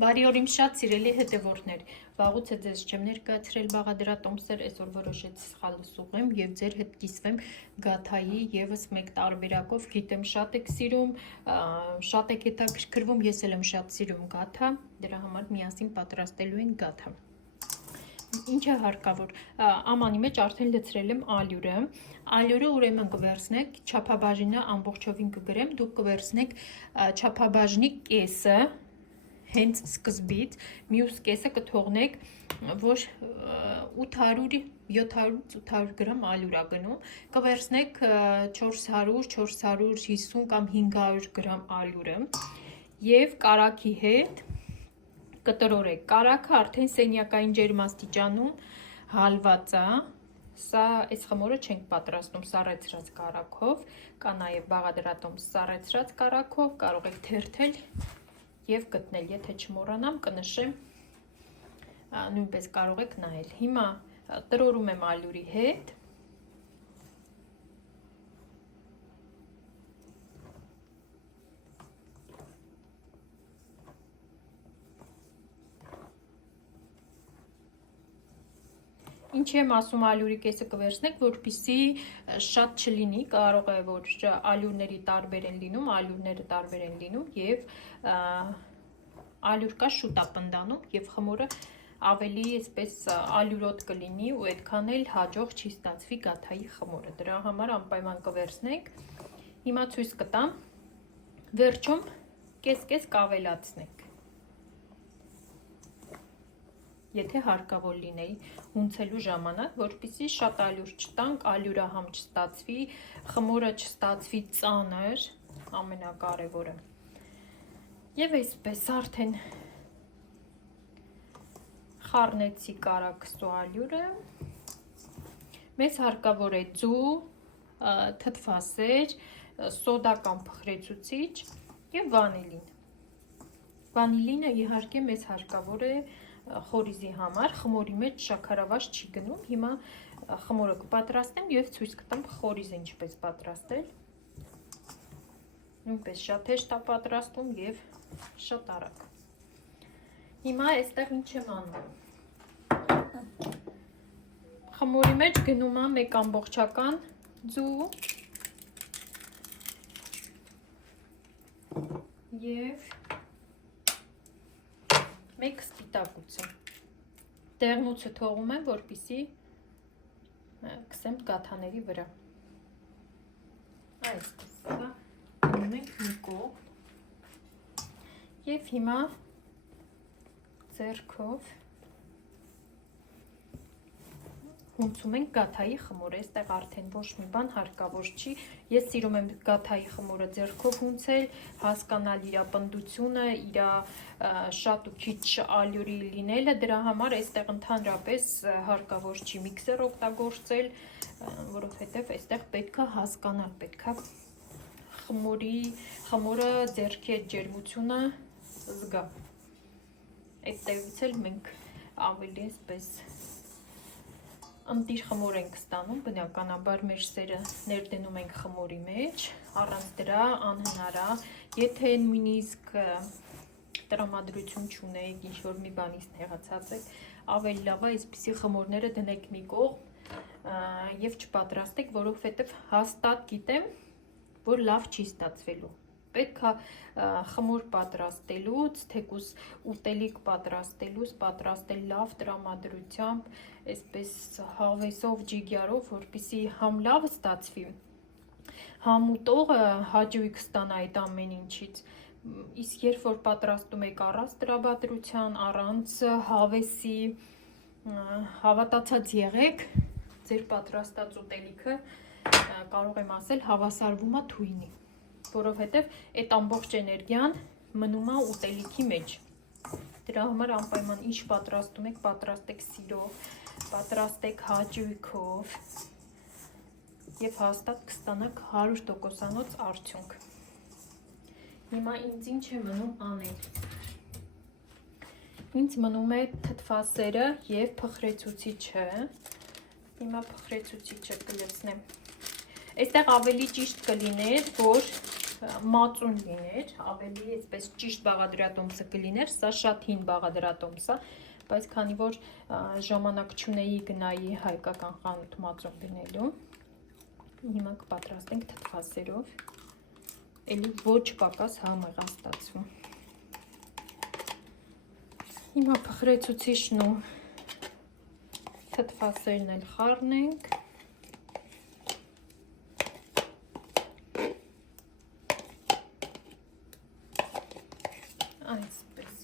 Բարի օր իմ շատ սիրելի հետևորդներ, վաղուց է ձեզ չեմ ներկայացրել բաղադրատոմսեր, այսօր որոշեցի սխալ ուսուղեմ և ձեր հետ կիսվեմ գաթայի ևս մեկ տարբերակով, գիտեմ շատ եք սիրում, շատ եք հետաքրքրվում, ես էլ եմ շատ սիրում գաթա, դրա համար միասին պատրաստելու ենք գաթա։ Ինչ է հարկավոր, ամանի մեջ արդեն լցրել եմ ալյուրը ուրեմն կվերցնեք, չափաբաժինը ամբողջովին կգրեմ, դուք կվերցնեք չափաբաժնի կեսը, հենց սկզբից, մյուս կեսը կթողնեք, որ 700-800 գրամ ալյուրա գնում, կվերցնեք 400-450 կամ 500 գրամ ալյուրը և կարագի հետ կտրորեք, կարագը արդեն սենյակային ջերմաստիճանում հալված է, սա այս խմորը չենք պատրաստում սառեցրած կարագով, կա նաև բաղադրատոմս սառեցրած կարագով, կարող եք թերթել և գտնել, եթե չմոռանամ կնշեմ, նույնպես կարող եք նայել, հիմա տրորում եմ ալյուրի հետ, Ինչ եմ ասում ալյուրի կեսը կվերցնեք, որպեսզի շատ չլինի, կարող է որ ալյուրները տարբեր են լինում և ալյուր կա շուտ է պնդանում և խմորը ավելի այսպես ալյուրոտ կլինի ու այդքան էլ հաջող չի ստացվի գաթայի խմորը, դրա համար անպայման կվերցնենք, հիմա ցույց կտամ, վերջում կես-կես կավելացնենք, եթե հարկավոր լինեի հունցելու ժամանակ, որպեսզի շատ ալյուր չտանք, ալյուրահամ չստացվի, խմորը չստացվի ծանր, ամենակարևորը։ Եվ այսպես արդեն խառնեցի կարագսու ալյուրը, մեզ հարկավոր է ձու, թթվասեր, սոդա կամ փխրեցուցիչ և վանիլին։ Վանիլինը իհարկե մեզ հարկավոր է խորիզի համար, խմորի մեջ շաքարավազ չի գնում, հիմա խմորը կպատրաստեմ և ցույց կտամ խորիզը ինչպես պատրաստել, նույնպես շատ հեշտ է պատրաստում և շատ արագ։ Հիմա այստեղ ինչ եմ անում, խմորի մեջ գնում է մեկ ամբողջական ձու և մեկ սպիտակուցը, դեղնուցը թողում եմ, որպեսզի քսեմ գաթաների վրա, այսպես, սա գնում ենք մի կողմ և հիմա ձեռքով հունցում ենք գաթայի խմորը, այստեղ արդեն ոչ մի բան հարկավոր չի, ես սիրում եմ գաթայի խմորը ձեռքով հունցել, հասկանալ իր պնդությունը, իր շատ ու քիչ ալյուրի լինելը, դրա համար այստեղ ընդհանրապես հարկավոր չի միքսեր օգտագործել, որովհետև այստեղ պետք է հասկանալ, պետք է խմորը ձեռքի այդ ջերմությունը զգա, այդտեղից էլ մենք ավելի այսպես ընտիր խմոր ենք ստանում, բնականաբար մեր սերը ներդնում ենք խմորի մեջ, առանց դրա անհնար է, եթե նույնիսկ տրամադրություն չունեք, ինչ-որ մի բանից նեղացած եք, ավելի լավ է այսպիսի խմորները դնեք մի կողմ և չպատրաստեք, որովհետև հաստատ գիտեմ, որ լավ չի ստացվելու։ Պետք է խմոր պատրաստելուց, թեկուզ ուտելիք պատրաստելուց, պատրաստել լավ տրամադրությամբ, այսպես հավեսով, ջիգյարով, որպեսզի համ լավ ստացվի, համ ուտողը հաճույք ստանա այդ ամեն ինչից, իսկ երբ որ պատրաստում եք առանց տրամադրության, առանց հավեսի, հավատացած եղեք, ձեր պատրաստած ուտելիքը, կարող եմ ասել, հավասարվում է թույնի, որովհետև այդ ամբողջ էներգիան մնում է ուտելիքի մեջ, դրա համար անպայման ինչ պատրաստում եք, պատրաստեք սիրով, պատրաստեք հաճույքով և հաստատ կստանաք 100%-անոց արդյունք։ Հիմա ինձ ինչ է մնում անել, ինձ մնում է թթվասերը և փխրեցուցիչը, հիմա փխրեցուցիչը կլցնեմ, այստեղ ավելի ճիշտ կլիներ, որ մածուն լիներ, ավելի այսպես ճիշտ բաղադրատոմսը կլիներ, սա շատ հին բաղադրատոմս է, բայց քանի որ ժամանակ չունեի գնայի հայկական խանութ մածուն գնելու, հիմա կպատրաստենք թթվասերով, էլի ոչ պակաս համեղ է ստացվում։ Հիմա փխրեցուցիչն ու թթվասերն էլ խառնենք։ Այսպես։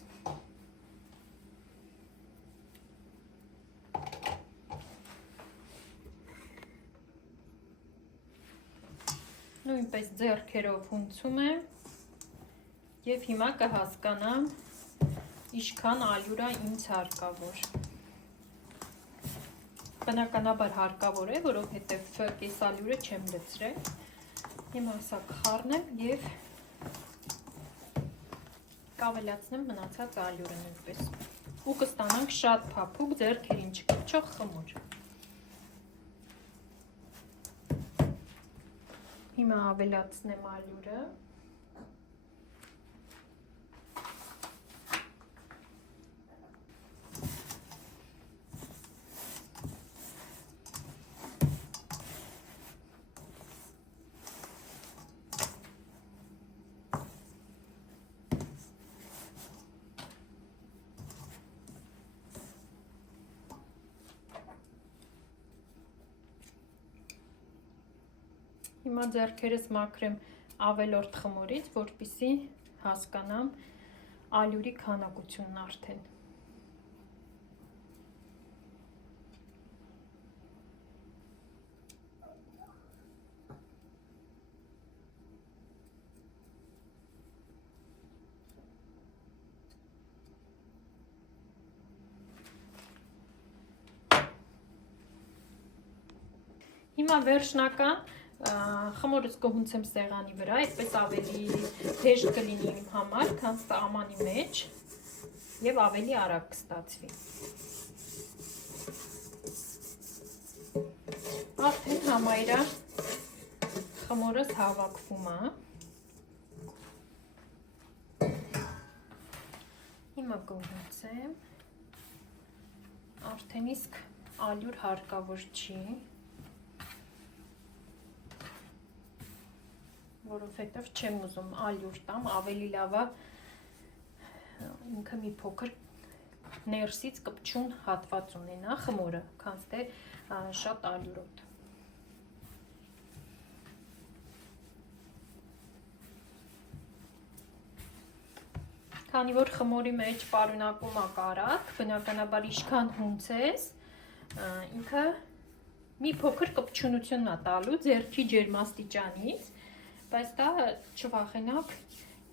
Նույնպես ձեռքերով հունցում եմ և հիմա կհասկանամ ինչքան ալյուր է ինձ հարկավոր։ Բնականաբար հարկավոր է, որովհետև կեսալյուրը չեմ լցրել։ Հիմա սա կխառնեմ և կավելացնեմ մնացած ալյուրը նույնպես։ Ու կստանանք շատ փափուկ ձեռքերին չկպչող խմոր։ Հիմա ավելացնեմ ալյուրը։ Հիմա ձեռքերս մաքրեմ ավելորդ խմորից, որպեսզի հասկանամ ալյուրի քանակությունն արդեն։ Հիմա վերջնական խմորս կհունցեմ սեղանի վրա, այսպես ավելի հեշտ կլինի իմ համար, քան սահմանի մեջ և ավելի արագ կստացվի։ Արդեն համայրա խմորս հավաքվում է։ Հիմա կհունցեմ, արդեն իսկ ալյուր հարկավոր չի, որովհետև չեմ ուզում ալյուր տամ, ավելի լավ է ինքը մի փոքր ներսից կպչուն հատված ունենա խմորը, քան թե շատ ալյուրոտ։ Քանի որ խմորի մեջ պարունակում է կարագ, բնականաբար ինչքան հունցես, ինքը մի փոքր կպչունություն է տալու ձեռքի ջերմաստիճանից, բայց դա չվախենաք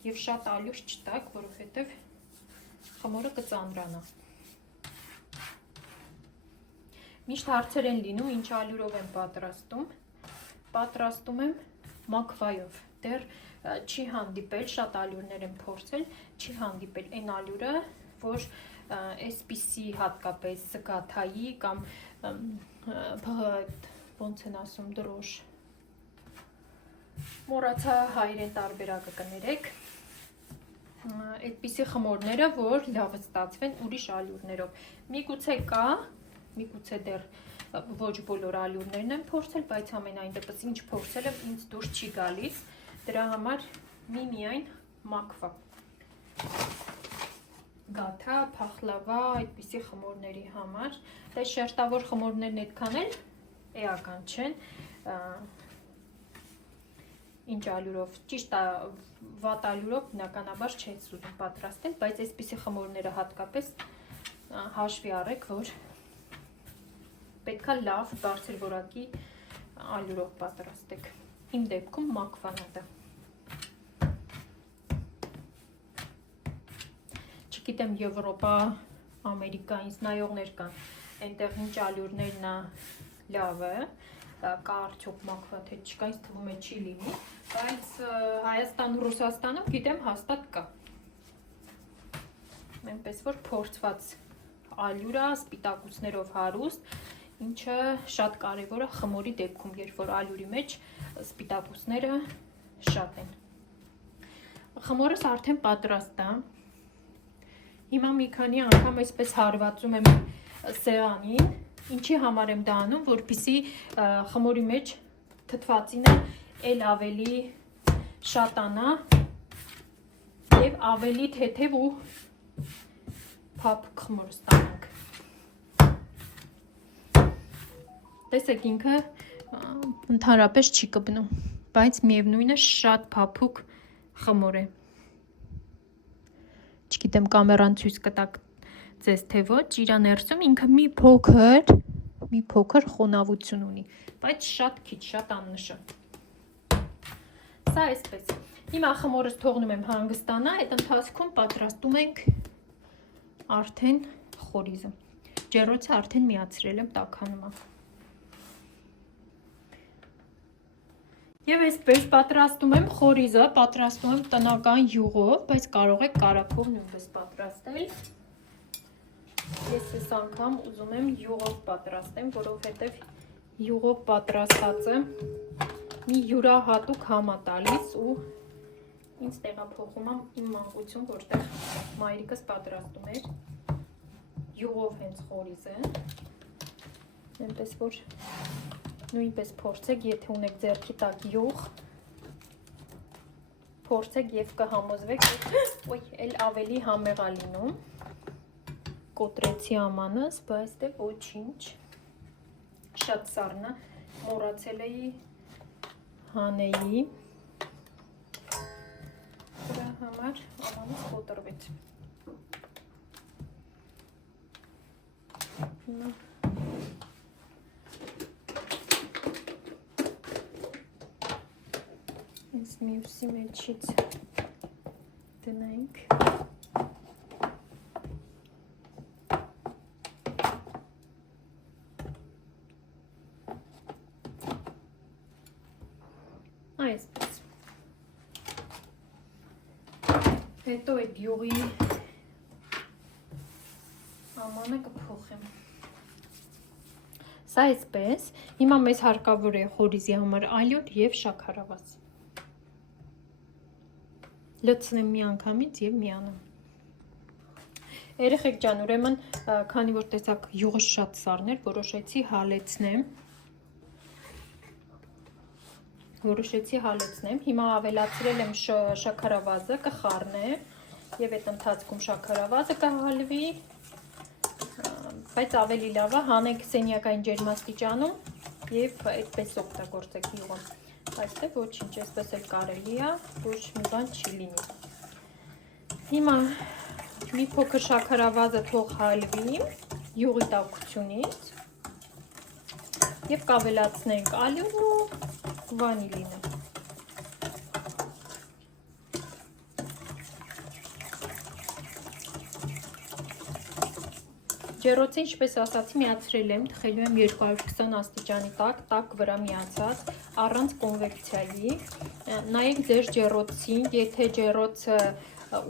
և շատ ալյուր չտաք, որովհետև խմորը կծանրանա։ Միշտ հարցեր են լինում, ինչ ալյուրով եմ պատրաստում։ Պատրաստում եմ մաքվայով։ Դեռ չի հանդիպել, շատ ալյուրներ եմ փորձել, չի հանդիպել այն ալյուրը, որ այսպիսի հատկապես գաթայի կամ ոնց են ասում դրոշ, մոռացա հայերեն տարբերակը կներեք, այդպիսի խմորները, որ լավ ստացվեն ուրիշ ալյուրներով։ Միգուցե կա, միգուցե դեռ ոչ բոլոր ալյուրներն եմ փորձել, բայց ամենայն դեպս ինչ փորձել եմ ինձ դուրս չի գալիս, դրա համար միայն մաքվա, գաթա, փախլավա, այդպիսի խմորների համար, դե շերտավոր խմորներն այդքան էլ էական չեն, ինչ ալյուրով, ճիշտ վատ ալյուրով բնականաբար չես ուզում պատրաստել, բայց այսպիսի խմորները հատկապես հաշվի առեք, որ պետքա լավ բարձր որակի ալյուրով պատրաստեք։ Իմ դեպքում մաքվան է դա։ Չգիտեմ Եվրոպա, Ամերիկա ինձ նայողներ կան, այնտեղ ինչ ալյուրներն է լավը, կա արդյոք մաքվա, թե չկա, ինձ թվում է չի լինի, բայց Հայաստան ու Ռուսաստանում գիտեմ հաստատ կա։ Այնպես որ փորձված ալյուր է, սպիտակուցներով հարուստ, ինչը շատ կարևոր է խմորի դեպքում, երբ որ ալյուրի մեջ սպիտակուցները շատ են։ խմորս արդեն պատրաստ է։ Հիմա մի քանի անգամ այսպես հարվածում եմ սեղանին, ինչի համար եմ դա անում, որպեսզի խմորի մեջ թթվածինը էլ ավելի շատանա եւ ավելի թեթև ու փափուկ խմոր ստանանք։ Տեսեք ինքը ընդհանրապես չի կպնում, բայց միևնույնը շատ փափուկ խմոր է։ Չգիտեմ կամերան ցույց կտա ձեզ թե ոչ, իր ներսում ինքը մի փոքր խոնավություն ունի, բայց շատ քիչ, շատ աննշան։ Սա այսպես։ Հիմա խմորս թողնում եմ հանգստանա, այդ ընթացքում պատրաստում ենք արդեն խորիզը։ Ջեռոցը արդեն միացրել եմ տաքանումը։ Եվ այսպես պատրաստում եմ խորիզը, պատրաստում եմ տնական յուղով, բայց կարող եք կարագով նույնպես պատրաստել։ Ես այս անգամ ուզում եմ յուղով պատրաստեմ, որովհետև յուղով պատրաստածը մի յուրահատուկ համ է տալիս ու ինձ տեղափոխում եմ իմ մանկություն, որտեղ մայրիկս պատրաստում էր յուղով հենց խորիզը։ Այնպես որ նույնպես փորձեք, եթե ունեք ձեռքի տակ յուղ, փորձեք եւ կհամոզվեք, ոյ, էլ ավելի համեղ է լինում։ Կոտրեցի ամանս, բայց դե ոչինչ։ Շատ սառն է, մոռացել էի հանեի։ Դրա համար ամանս կոտրվեց։ Հիմա այս մյուսի մեջից դնենք։ Այսպես։ Հետո այդ յուղի ամանը կփոխեմ։ Սա այսպես, հիմա մեզ հարկավոր է խորիզի համար ալյուր եւ շաքարավազ։ Լցնեմ մի անգամից եւ միանամ։ Երեխեք ջան, ուրեմն, քանի որ տեսակ յուղը շատ սառն էր, որոշեցի հալեցնեմ։ Հիմա ավելացրել եմ շաքարավազը, կխառնեմ եւ այդ ընթացքում շաքարավազը կհալվի, բայց ավելի լավ է հանեք սենյակային ջերմաստիճանում եւ այդպես օգտագործեք յուղը։ Այստեղ ոչինչ, այսպես էլ կարելի է, ոչ մի բան չի լինի։ Հիմա մի փոքր շաքարավազը թող հալվի յուղի տաքությունից եւ կավելացնենք ալյուրն ու վանիլինը։ Ջեռոցը, ինչպես ասացի, միացրել եմ, թխելու եմ 220 աստիճանի տաք վրա միացած, առանց կոնվեկցիայի։ Նայեք ձեր ջեռոցին, եթե ջեռոցը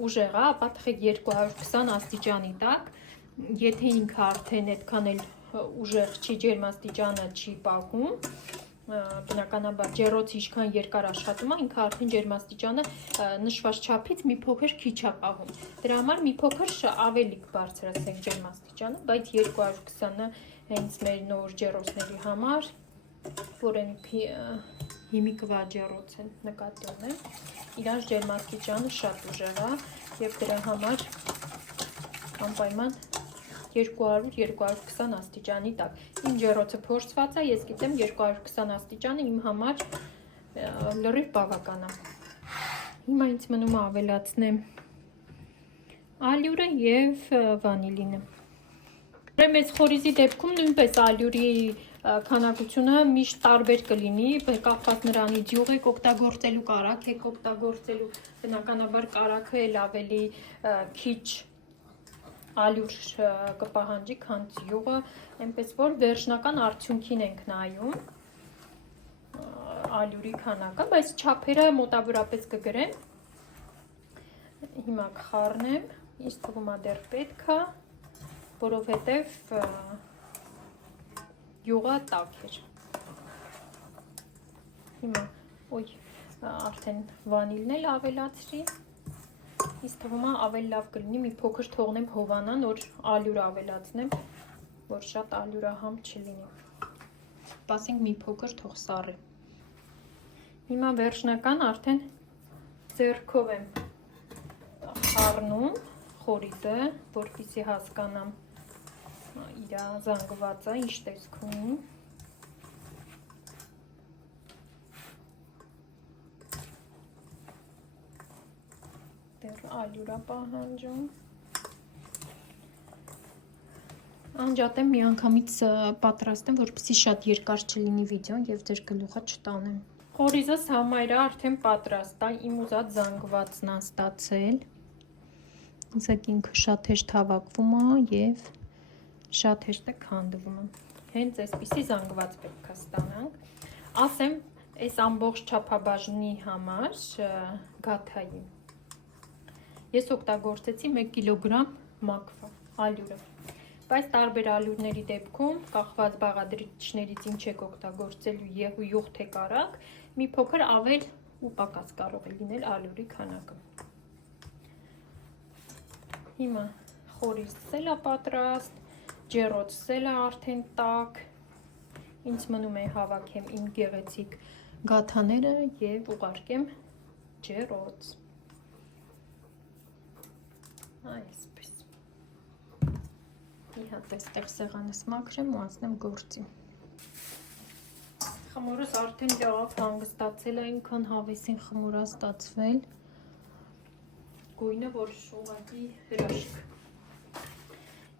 ուժեղ է, ապա թխեք 220 աստիճանի տակ, եթե ինքը արդեն այդքան էլ ուժեղ չի, ջերմաստիճանը չի պահում, բնականաբար ջեռոցը ինչքան երկար աշխատում է, ինքը արդեն ջերմաստիճանը նշված չափից մի փոքր քիչ է պահում։ Դրա համար մի փոքր ավելի բարձրացնենք ջերմաստիճանը, բայց 220-ը հենց մեր նոր ջեռոցների համար, որոնք հիմիկվա ջեռոց են, նկատի ունեմ, իրար ջերմաստիճանը շատ ուժեղ է եւ դրա համար անպայման 200-220 աստիճանի տակ։ Իմ ջեռոցը փորձված է, ես գիտեմ 220 աստիճանը իմ համար լրիվ բավական է։ Հիմա ինձ մնում է ավելացնեմ ալյուրը եւ վանիլինը։ Մեծ խորիզի դեպքում նույնպես ալյուրի քանակությունը միշտ տարբեր կլինի, կախված նրանից յուղ եք օգտագործելու, կարագ եք օգտագործելու, բնականաբար կարագը էլ ավելի քիչ ալյուր կպահանջի, քան յուղը, այնպես որ վերջնական արդյունքին ենք նայում ալյուրի քանակը, բայց չափերը մոտավորապես կգրեմ։ Հիմա կխառնեմ, ինձ թվում է դեռ պետք է, որովհետև յուղը տաք էր։ Հիմա արդեն վանիլն էլ ավելացրի։ Իսկ թվում է ավելի լավ կլինի մի փոքր թողնեմ հովանան, որ ալյուր ավելացնեմ, որ շատ ալյուրահամ չլինի։ Սպասենք մի փոքր թող սառի։ Հիմա վերջնական արդեն ձեռքով եմ խառնում խորիզը, որպեսզի հասկանամ իր զանգվածը ինչ տեսք ունի։ Դեռ ալյուր է պահանջում։ Անջատեմ միանգամից պատրաստեմ, որպեսզի շատ երկար չլինի վիդեոն եւ ձեր գլուխը չտանեմ։ Խորիզս համայրը արդեն պատրաստ է, իմ ուզած զանգվածն է ստացել։ Իսկ ինքը շատ հեշտ հավաքվում է եւ շատ հեշտ է քանդվում։ Հենց այսպիսի զանգված պետք է ստանանք։ Ասեմ, այս ամբողջ չափաբաժնի համար գաթայի ես օգտագործեցի 1 կիլոգրամ մակվա ալյուրը։ Բայց տարբեր ալյուրների դեպքում կախված բաղադրիչներից ինչ եք օգտագործելու եւ յուղ թե կարակ, մի փոքր ավել ու պակաս կարող է լինել ալյուրի քանակը։ Հիմա խորիզս էլ է պատրաստ, ջեռոցս էլ է արդեն տաք։ Ինձ մնում է հավաքեմ իմ գեղեցիկ գաթաները եւ ուղարկեմ ջեռոց։ Այսպես։ Մի հատ այստեղ սեղանս մաքրեմ ու անցնեմ գործի։ Խմորս արդեն լավ հանգստացել է, ինքան հավեսին խմոր է ստացվել։ Գույնը որ ուղղակի հրաշք։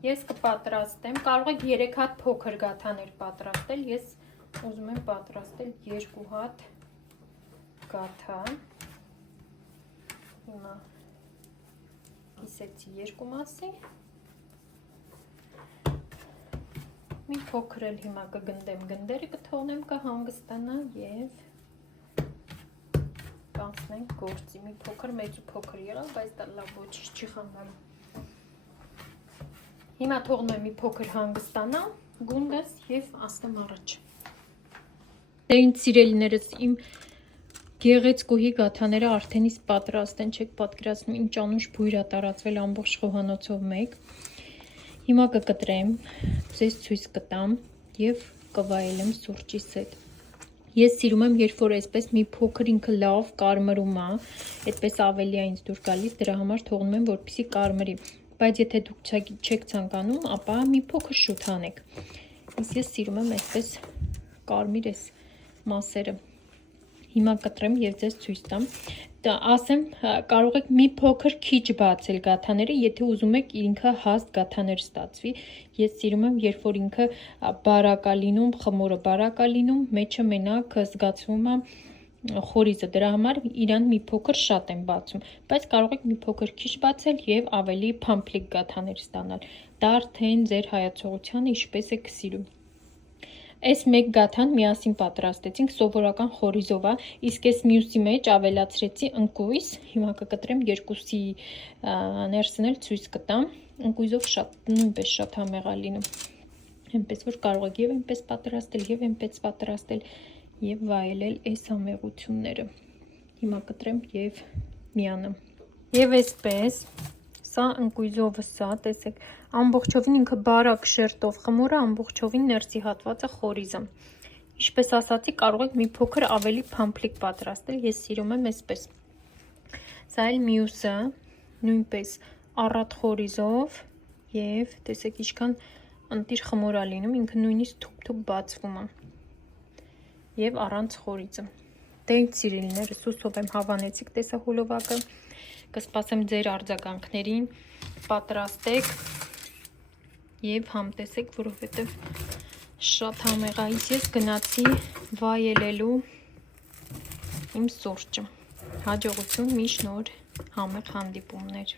Ես կպատրաստեմ, կարող եք 3 հատ փոքր գաթաներ պատրաստել, ես ուզում եմ պատրաստել 2 հատ գաթա։ Հիմա կիսեցի 2 մասի։ Մի փոքր էլ հիմա կգնդեմ, գնդերը կթողնեմ կհանգստանա եւ կանցնենք գործի։ Մի փոքր մեծ ու փոքր եղավ, բայց դա լավ ոչինչ չի խանգարում։ Հիմա թողնում եմ մի փոքր հանգստանա գունդս եւ ասեմ առաջ։ Դե ինձ սիրելիներս, իմ գեղեցկուհի գաթաները արդեն իսկ պատրաստ են, չեք պատկերացնում ինչ անուշ բույր է տարածվել ամբողջ խոհանոցով մեկ։ Հիմա կկտրեմ, ձեզ ցույց կտամ եւ կվայելեմ սուրճիս հետ։ Ես սիրում եմ, երբ որ այսպես մի փոքր ինքը լավ կարմրում է, այդպես ավելի է ինձ դուր գալիս, դրա համար թողնում եմ, որպեսզի կարմրի։ Բայց եթե դուք չեք ցանկանում, ապա մի փոքր շուտ հանեք։ Իսկ ես սիրում եմ այսպես կարմիր այս մասերը։ Հիմա կտրեմ եւ ձեզ ցույց տամ։ Ասեմ, կարող եք մի փոքր քիչ բացել գաթաները, եթե ուզում եք ինքը հաստ գաթաներ ստացվի։ Ես սիրում եմ, երբ որ ինքը բարակ է լինում, խմորը բարակ է լինում, մեջը մենակ զգացվում է խորիզը, դրա համար իրան մի փոքր շատ եմ բացում, բայց կարող եք մի փոքր քիչ բացել եւ ավելի փամփլիկ գաթաներ ստանալ։ Դա արդեն ձեր հայացողությանը ինչպես եք սիրում։ Այս մեկ գաթան միասին պատրաստեցինք սովորական խորիզով է, իսկ այս մյուսի մեջ ավելացրեցի ընկույզ։ Հիմա կկտրեմ երկուսի ներսն էլ ցույց կտամ։ Ընկույզով նույնպես շատ համեղ է լինում։ Այնպես որ կարող եք եւ այնպես պատրաստել, եւ այնպես պատրաստել եւ վայելել այս համեղությունները։ Հիմա կտրեմ եւ միանամ։ Եվ այսպես սա ընկույզովը սա, տեսեք, ամբողջովին ինքը բարակ շերտով խմորը, ամբողջովին ներսի հատվածը խորիզը։ Ինչպես ասացի, կարող եք մի փոքր ավելի փամփլիկ պատրաստել, ես սիրում եմ այսպես։ Սա էլ մյուսը, նույնպես առատ խորիզով եւ տեսեք ինչքան ընտիր խմոր է լինում, ինքը նույնիսկ թուփ բացվում է։ Եվ առանց խորիզը։ Դե ինձ սիրելիներս, հուսով եմ հավանեցիք տեսահոլովակը, կսպասեմ ձեր արձագանքներին, պատրաստեք եւ համտեսեք, որովհետեւ շատ համեղ է։ Ես գնացի վայելելու իմ սուրճը։ Հաջողություն, միշտ նոր համեղ հանդիպումներ։